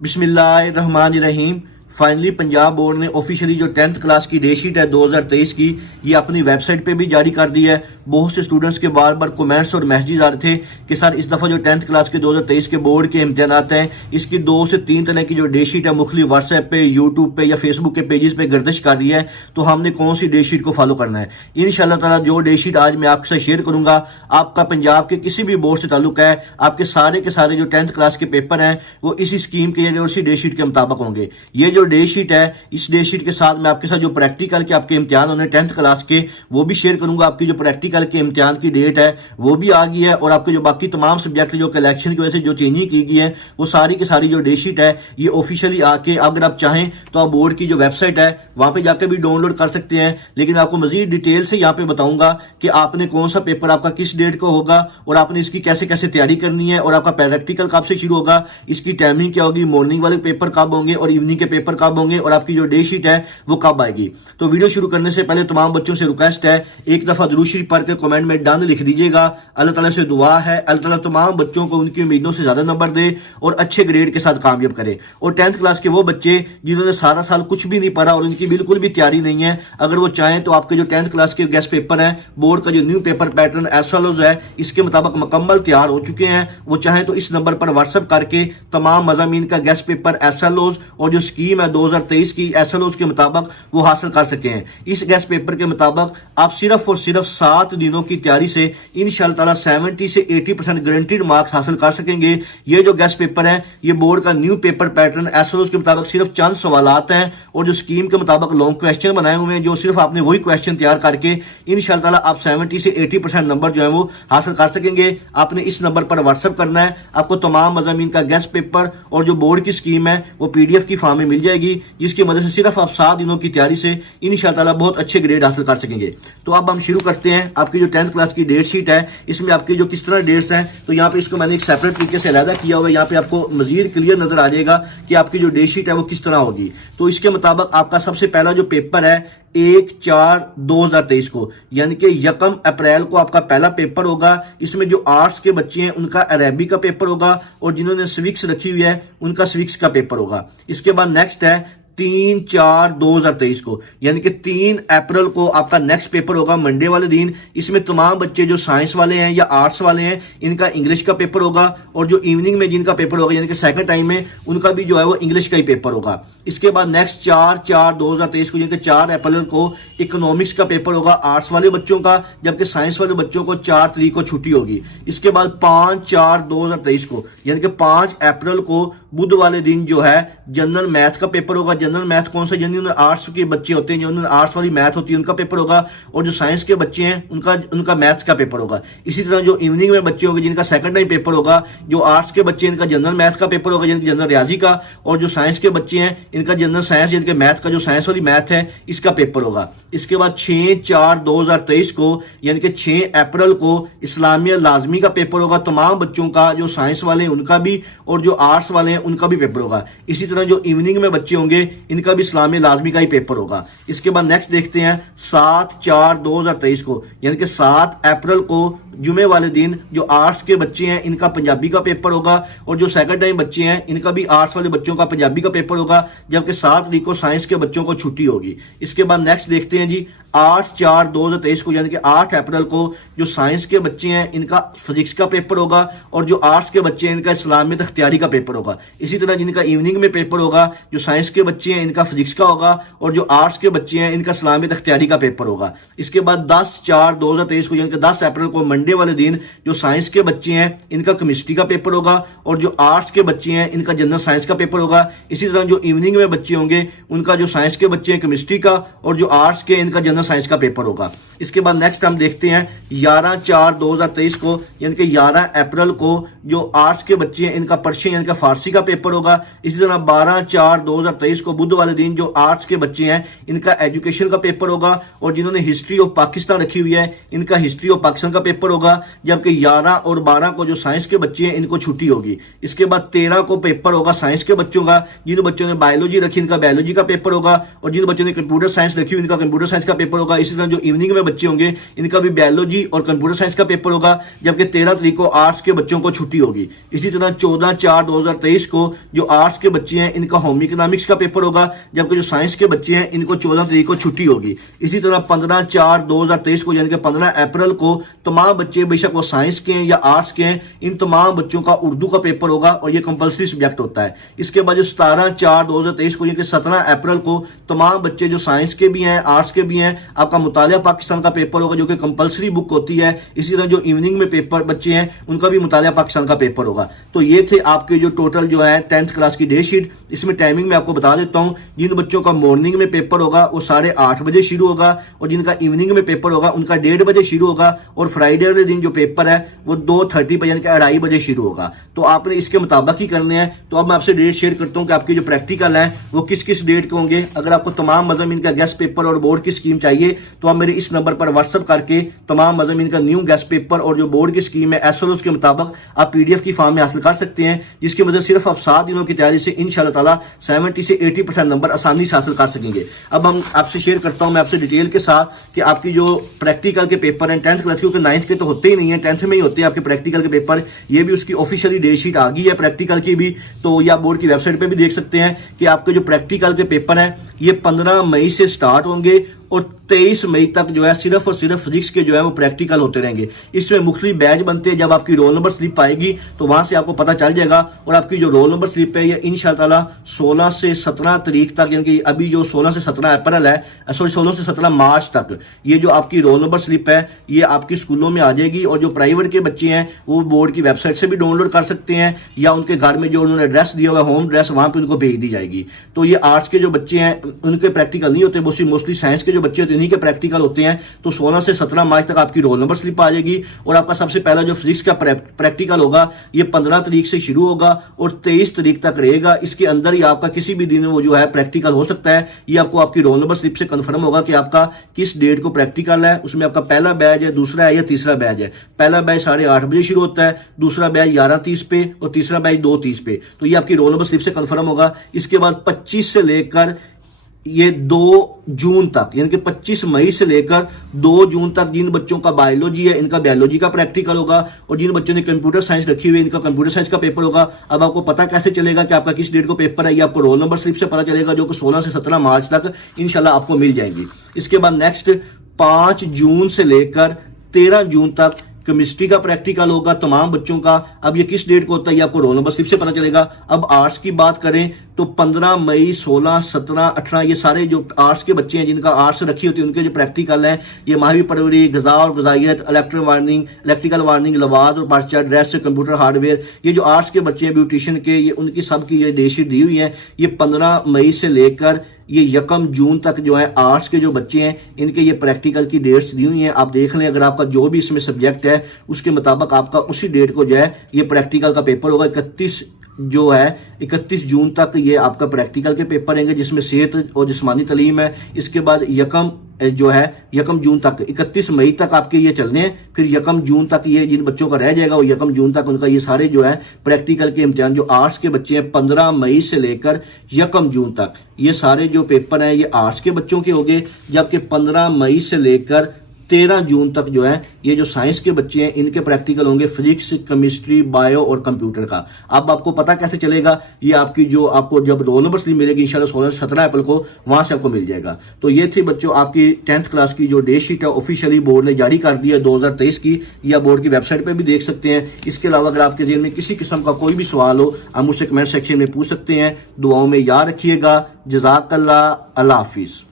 बिस्मिल्लाहिर्रहमानिर्रहीम। Finally Punjab board ने officially जो 10th क्लास की डे शीट है 2023 की ये अपनी वेबसाइट पे भी जारी कर दी है। बहुत से स्टूडेंट्स के बार बार कमेंट्स और मैसेजेस आ रहे थे कि सर इस दफ़ा जो 10th क्लास के 2023 के बोर्ड के इम्तिहानात हैं इसकी 2 से 3 तरह की जो डे शीट है मुख्तलिफ व्हाट्सएप पे, यूट्यूब पे या फेसबुक के पेजेस पे गर्दिश कर रही है। तो हमने कौन सी डे शीट को फॉलो करना है, इंशाल्लाह ताला जो डे शीट आज मैं आपके साथ शेयर करूंगा, आपका पंजाब के किसी भी बोर्ड से ताल्लुक है, आपके सारे के सारे जो 10th क्लास के पेपर हैं वो इसी स्कीम के और इसी डे शीट के मुताबिक होंगे। ये जो डे शीट है इस डे शीट के साथ मैं आपके साथ जो प्रैक्टिकल के आपके इम्तिहान होने 10th क्लास के वो भी शेयर करूंगा। आपकी जो प्रैक्टिकल के इम्तिहान की डेट है वो भी आ गई है और आपके जो बाकी तमाम सब्जेक्ट जो कलेक्शन की वजह से जो चेंजिंग की गई है वो सारी की सारी जो डे शीट है ये ऑफिशियली आके अगर आप चाहें तो आप बोर्ड की जो वेबसाइट है वहां पे जाकर भी डाउनलोड कर सकते हैं। लेकिन मैं आपको मजीद डिटेल से यहाँ पे बताऊंगा कि आपने कौन सा पेपर आपका किस डेट को होगा और आपने इसकी कैसे कैसे तैयारी करनी है और आपका प्रैक्टिकल कब से शुरू होगा, इसकी टाइमिंग क्या होगी, मॉर्निंग वाले पेपर कब होंगे और इवनिंग के पेपर कब होंगे और आपकी जो डे शीट है वो कब आएगी। तो वीडियो शुरू करने से पहले तमाम बच्चों से रिक्वेस्ट है एक दफा दुरूद शरीफ पढ़ के कमेंट में डन लिख दीजिएगा। अल्लाह ताला से दुआ है अल्लाह ताला तमाम बच्चों को उनकी उम्मीदों से ज्यादा नंबर दे और अच्छे ग्रेड के साथ कामयाब करे। और 10th क्लास के वो बच्चे जिन्होंने सारा साल कुछ भी नहीं पढ़ा और उनकी बिल्कुल भी तैयारी नहीं है, अगर वो चाहें तो आपके जो 10th क्लास के गेस्ट पेपर है बोर्ड का जो न्यू पेपर पैटर्न एसएलओज है इसके मुताबिक मुकम्मल तैयार हो चुके हैं। वो चाहें तो इस नंबर पर व्हाट्सएप करके तमाम मज़ामीन का गेस्ट पेपर एसएलओज और जो स्कीम है 2023 की एसएलओज के मुताबिक वो हासिल कर सके हैं। इस गेस्ट पेपर के मुताबिक आप सिर्फ और सिर्फ 7 दिनों की तैयारी से इंशाअल्लाह ताला 70 से 80% गारंटीड मार्क्स हासिल कर सकेंगे। ये जो गेस्ट पेपर है ये बोर्ड का न्यू पेपर पैटर्न एसएलओज के मुताबिक सिर्फ चंद सवालात हैं और जो स्कीम के मुताबिक लॉन्ग क्वेश्चन बनाए हुए हैं जो सिर्फ आपने वही क्वेश्चन तैयार करके इंशाअल्लाह ताला आप 70 से 80% नंबर जो है वो हासिल कर सकेंगे। आपने इस नंबर पर व्हाट्सएप करना है, आपको तमाम मज़ामीन का गेस्ट पेपर और जो बोर्ड की स्कीम है वो पीडीएफ की फॉर्म में मिल जाएगी, जिसकी मदद से सिर्फ आप 7 दिनों की तैयारी से इंशाअल्लाह ताला बहुत अच्छे ग्रेड हासिल कर सकेंगे। तो अब हम शुरू करते हैं। आपकी जो 10th क्लास की डेट शीट है इसमें आपकी जो किस तरह डेट्स हैं तो यहाँ पे इसको मैंने एक सेपरेट तरीके से अलग किया हुआ है। यहाँ पे आपको मजीद क्लियर नजर आ जाएगा कि आपकी जो डेट शीट है वो किस तरह होगी। तो इसके मुताबिक आपका सबसे पहला जो पेपर है 1/4/2023 को यानी कि 1 अप्रैल को आपका पहला पेपर होगा। इसमें जो आर्ट्स के बच्चे हैं उनका अरबी का पेपर होगा और जिन्होंने सिविक्स रखी हुई है उनका सिविक्स का पेपर होगा। इसके बाद नेक्स्ट है 3/4/2023 को यानी कि 3 अप्रैल को आपका नेक्स्ट पेपर होगा मंडे वाले दिन। इसमें तमाम बच्चे जो साइंस वाले हैं या आर्ट्स वाले हैं इनका इंग्लिश का पेपर होगा और जो इवनिंग में जिनका पेपर होगा यानी कि सेकंड टाइम में उनका भी जो है वो इंग्लिश का ही पेपर होगा। इसके बाद नेक्स्ट 4/4/2023 को यानी कि 4 अप्रैल को इकोनॉमिक्स का पेपर होगा आर्ट्स वाले बच्चों का, जबकि साइंस वाले बच्चों को 4 तारीख को छुट्टी होगी। इसके बाद 5/4/2023 को यानी कि 5 अप्रैल को बुध वाले दिन जो है जनरल मैथ का पेपर होगा। जनरल मैथ कौन सा, जिन्होंने आर्ट्स के बच्चे होते हैं, जिन्होंने आर्ट्स वाली मैथ होती है उनका पेपर होगा और जो साइंस के बच्चे हैं उनका मैथ्स का पेपर होगा। इसी तरह जो इवनिंग में बच्चे होंगे जिनका सेकंड टाइम पेपर होगा, जो आर्ट्स के बच्चे इनका जनरल मैथ का पेपर होगा यानी कि जनरल रियाजी का, और जो साइंस के बच्चे हैं इनका जनरल साइंस यानी कि मैथ का जो साइंस वाली मैथ है इसका पेपर होगा। इसके बाद 6/4/2023 को यानी कि 6 अप्रैल को इस्लामिया लाजमी का पेपर होगा तमाम बच्चों का, जो साइंस वाले हैं उनका भी और जो आर्ट्स वाले हैं उनका भी पेपर होगा। इसी तरह जो इवनिंग में बच्चे होंगे इनका भी इस्लामिया लाजमी का ही पेपर होगा। इसके बाद नेक्स्ट देखते हैं 7/4/2023 को यानी कि 7 अप्रैल को जुमे वाले दिन जो आर्ट्स के बच्चे हैं इनका पंजाबी का पेपर होगा और जो सेकंड टाइम बच्चे हैं इनका भी आर्ट्स वाले बच्चों का पंजाबी का पेपर होगा, जबकि 7 तारीख को साइंस के बच्चों को छुट्टी होगी। इसके बाद नेक्स्ट देखते हैं जी 8/4/2023 को यानी कि 8 अप्रैल को जो साइंस के बच्चे हैं इनका फिजिक्स का पेपर होगा और जो आर्ट्स के बच्चे हैं इनका इस्लामियत अख्तियारी का पेपर होगा। इसी तरह जिनका इवनिंग में पेपर होगा जो साइंस के बच्चे हैं इनका फिजिक्स का होगा और जो आर्ट्स के बच्चे हैं इनका इस्लामियत अख्तियारी का पेपर होगा। इसके बाद 10/4/2023 को यानी कि 10 अप्रैल को मंडे वाले दिन जो साइंस के बच्चे हैं इनका केमिस्ट्री का पेपर होगा और जो आर्ट्स के बच्चे हैं इनका जनरल साइंस का पेपर होगा। इसी तरह जो इवनिंग में बच्चे होंगे उनका जो साइंस के बच्चे हैं केमिस्ट्री का और जो आर्ट्स के इनका जनरल साइंस का पेपर होगा। इसके बाद नेक्स्ट हम देखते हैं 11/4/2023 को यानी कि 11 अप्रैल को जो आर्ट्स के बच्चे हैं इनका पर्शियन यानी कि फारसी का पेपर होगा। इसी तरह 12/4/2023 को बुध वाले दिन जो आर्ट्स के बच्चे हैं इनका एजुकेशन का पेपर होगा, और जिन्होंने हिस्ट्री ऑफ पाकिस्तान रखी हुई है इनका हिस्ट्री ऑफ पाकिस्तान का पेपर होगा। जबकि 11 और 12 को जो साइंस के बच्चे हैं इनको छुट्टी होगी। इसके बाद 13 को पेपर होगा साइंस के बच्चों का। जिन बच्चों ने बायोलॉजी रखी इनका बायोलॉजी का पेपर होगा, और जिन बच्चों ने कंप्यूटर साइंस रखी हुई इनका कंप्यूटर साइंस का पेपर होगा। इसी तरह जो इवनिंग में बच्चे होंगे इनका भी बायोलॉजी और कंप्यूटर साइंस का पेपर होगा। जबकि 13 तारीख को आर्ट्स के बच्चों को छुट्टी होगी। इसी तरह 14/4/2023 को जो आर्ट्स के बच्चे हैं इनका होम इकोनॉमिक्स का पेपर होगा, जबकि जो साइंस के बच्चे हैं इनको 14 तारीख को छुट्टी होगी। इसी तरह 15/4/2023 को यानी कि 15 अप्रैल को तमाम बच्चे, बेशक वो साइंस के हैं या आर्ट्स के हैं, इन तमाम बच्चों का उर्दू का पेपर होगा और ये कंपलसरी सब्जेक्ट होता है। इसके बाद जो 17/4/2023 को यानी कि 17 अप्रैल को तमाम बच्चे जो साइंस के भी हैं आर्ट्स के भी हैं आपका मुतालिया पाकिस्तान का पेपर होगा, जो कि कंपलसरी बुक होती है। इसी तरह जो इवनिंग में पेपर बच्चे हैं उनका भी मुतालिया पाकिस्तान का पेपर होगा। तो ये थे आपके जो टोटल जो है 10th क्लास की डे शीट। इसमें टाइमिंग मैं आपको बता देता हूं। जिन बच्चों का मॉर्निंग में पेपर होगा वो 8:30 बजे शुरू होगा, और जिनका इवनिंग में पेपर होगा उनका 1:30 बजे शुरू होगा, और फ्राइडे वाले दिन जो पेपर है वो 2:30 बजे यानी कि 2:30 बजे शुरू होगा। तो आपने इसके मुताबिक ही करने हैं। तो अब मैं आपसे डेट शेयर करता हूं कि आपके जो प्रैक्टिकल है वो किस किस डेट के होंगे। अगर आपको तमाम मज़ामीन का गेस्ट पेपर और बोर्ड की स्कीम चाहिए तो आप मेरे इस नंबर पर व्हाट्सअप करके तमाम मज़ामीन का न्यू गेस्ट पेपर और जो बोर्ड की स्कीम है एसओएस के मुताबिक आप PDF की फॉर्म में हासिल कर सकते हैं, जिसकी वजह सिर्फ आप 7 दिनों की तैयारी से इंशाल्लाह ताला 70 से 80% नंबर आसानी से हासिल कर सकेंगे। अब हम आपसे शेयर करता हूं मैं आपसे डिटेल के साथ कि आपकी जो प्रैक्टिकल के पेपर हैं 10th क्लास के, क्योंकि 9th के तो होते ही नहीं है, 10th में ही होते हैं आपके प्रैक्टिकल के पेपर। ये भी उसकी ऑफिशियली डेट शीट आ गई है प्रैक्टिकल की भी, तो या बोर्ड की वेबसाइट पे भी देख सकते हैं कि आपके जो प्रैक्टिकल के पेपर हैं ये 15 मई से स्टार्ट होंगे और 23 मई तक जो है सिर्फ और सिर्फ फिजिक्स के जो है वो प्रैक्टिकल होते रहेंगे। इसमें मुख्तलिफ बैच बनते हैं। जब आपकी रोल नंबर स्लिप आएगी तो वहां से आपको पता चल जाएगा, और आपकी जो रोल नंबर स्लिप है ये इंशाअल्लाह ताला 16 से 17 तारीख तक, यानी कि अभी जो 16 से 17 अप्रैल है, सॉरी 16 से 17 मार्च तक ये जो आपकी रोल नंबर स्लिप है ये आपकी स्कूलों में आ जाएगी। और जो प्राइवेट के बच्चे हैं वो बोर्ड की वेबसाइट से भी डाउनलोड कर सकते हैं, या उनके घर में जो उन्होंने एड्रेस दिया हुआ है होम एड्रेस वहां पर उनको भेज दी जाएगी। तो ये आर्ट्स के जो बच्चे हैं उनके प्रैक्टिकल नहीं होते, मोस्टली साइंस के जो बच्चे होते हैं इन्हीं के प्रैक्टिकल होते हैं। तो 16 से 17 मार्च तक आपकी रोल नंबर स्लिप आ जाएगी, और आपका सबसे पहला जो फिजिक्स का प्रैक्टिकल होगा ये 15 तारीख से शुरू होगा और 23 तारीख तक रहेगा। इसके अंदर ही आपका किसी भी दिन वो जो है प्रैक्टिकल हो सकता है। ये आपको आपकी रोल नंबर स्लिप से कंफर्म होगा कि आपका किस डेट को प्रैक्टिकल है। उसमें आपका पहला बैच है, दूसरा है या तीसरा बैच है। पहला बैच 8:30 बजे शुरू होता है, दूसरा बैच 11:30 पे और तीसरा बैच 2:30 पे। तो ये आपकी रोल नंबर स्लिप से कंफर्म होगा। इसके बाद 25 से लेकर ये 2 जून तक, यानी कि 25 मई से लेकर 2 जून तक जिन बच्चों का बायोलॉजी है इनका बायोलॉजी का प्रैक्टिकल होगा, और जिन बच्चों ने कंप्यूटर साइंस रखी हुई है इनका कंप्यूटर साइंस का पेपर होगा। अब आपको पता कैसे चलेगा कि आपका किस डेट को पेपर है, ये आपको रोल नंबर स्लिप से पता चलेगा, जो कि 16 से 17 मार्च तक इंशाल्लाह आपको मिल जाएंगी। इसके बाद नेक्स्ट 5 जून से लेकर 13 जून तक केमिस्ट्री का प्रैक्टिकल होगा तमाम बच्चों का। अब ये किस डेट को होता है ये आपको रोल नंबर स्लिप से पता चलेगा। अब आर्ट्स की बात करें तो 15 मई, 16, 17, 18 ये सारे जो आर्ट्स के बच्चे हैं जिनका आर्ट्स रखी होती है उनके जो प्रैक्टिकल है ये माहवी परवरी, ग़िज़ा और ग़िज़ाइयत, इलेक्ट्रिकल वार्निंग, लवाज और पाश्चर, ड्रेस, कंप्यूटर हार्डवेयर, ये जो आर्ट्स के बच्चे हैं ब्यूटिशियन के, ये उनकी सबकी ये डेट शीट दी हुई है। ये 15 मई से लेकर ये 1 जून तक जो है आर्ट्स के जो बच्चे हैं इनके ये प्रैक्टिकल की डेट्स दी हुई हैं। आप देख लें, अगर आपका जो भी इसमें सब्जेक्ट है उसके मुताबिक आपका उसी डेट को जो है ये प्रैक्टिकल का पेपर होगा। 31 जून तक ये आपका प्रैक्टिकल के पेपर रहेंगे जिसमें सेहत और जिस्मानी तालीम है। इसके बाद 1 जून तक, 31 मई तक आपके ये चलने हैं। फिर 1 जून तक ये जिन बच्चों का रह जाएगा वो 1 जून तक उनका ये सारे जो है प्रैक्टिकल के इम्तिहान जो आर्ट्स के बच्चे हैं 15 मई से लेकर 1 जून तक ये सारे जो पेपर हैं ये आर्ट्स के बच्चों के होंगे। जबकि 15 मई से लेकर 13 जून तक जो है ये जो साइंस के बच्चे हैं इनके प्रैक्टिकल होंगे फिजिक्स, केमिस्ट्री, बायो और कंप्यूटर का। अब आपको पता कैसे चलेगा, ये आपकी जो आपको जब रोल नंबर स्लिप मिलेगी इंशाल्लाह 16 से 17 अप्रैल को वहां से आपको मिल जाएगा। तो ये थी बच्चों आपकी 10th क्लास की जो डे शीट है ऑफिशियली बोर्ड ने जारी कर दी है 2023 की, या बोर्ड की वेबसाइट पर भी देख सकते हैं। इसके अलावा अगर आपके जेल में किसी किस्म का कोई भी सवाल हो आप मुझसे कमेंट सेक्शन में पूछ सकते हैं। दुआओं में याद रखिएगा। जज़ाकल्लाह, अल्लाह हाफिज।